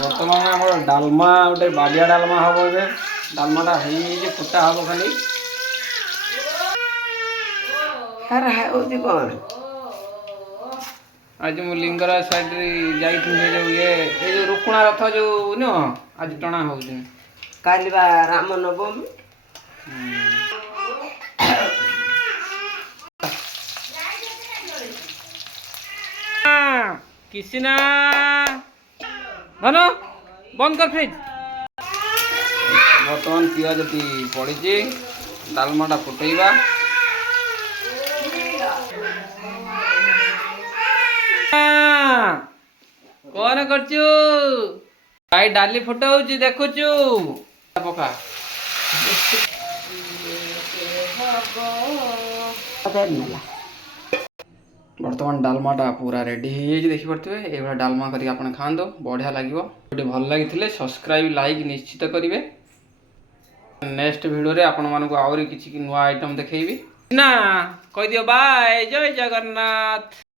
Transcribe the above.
बर्तमान आम डालमा गोटे बाडिया डालमा हम ए डालमाटा हो फुटा हम खाली कौन आज मु लिंगराज साइड जो ये जो रुकुणा रथ जो न आज टणा हो काली बा राम नवमी किसिना धनो बंद कर फ्रिज बर्तमान पियाज पड़ी डालमाटा फुटेबा कौन करचु भाई डाली फुटाऊँ देखुचु पका बर्तमान डालमाटा पूरा रेडी देखी पारे ये डालमा करके आप खाँदो बढ़िया लगे वीडियो भल लगी सब्सक्राइब लाइक निश्चित करेंगे नेक्स्ट वीडियो रे आपण मानक आउरी किछि नुआ आइटम देखैबी ना कहि दियो बाय जय जगन्नाथ।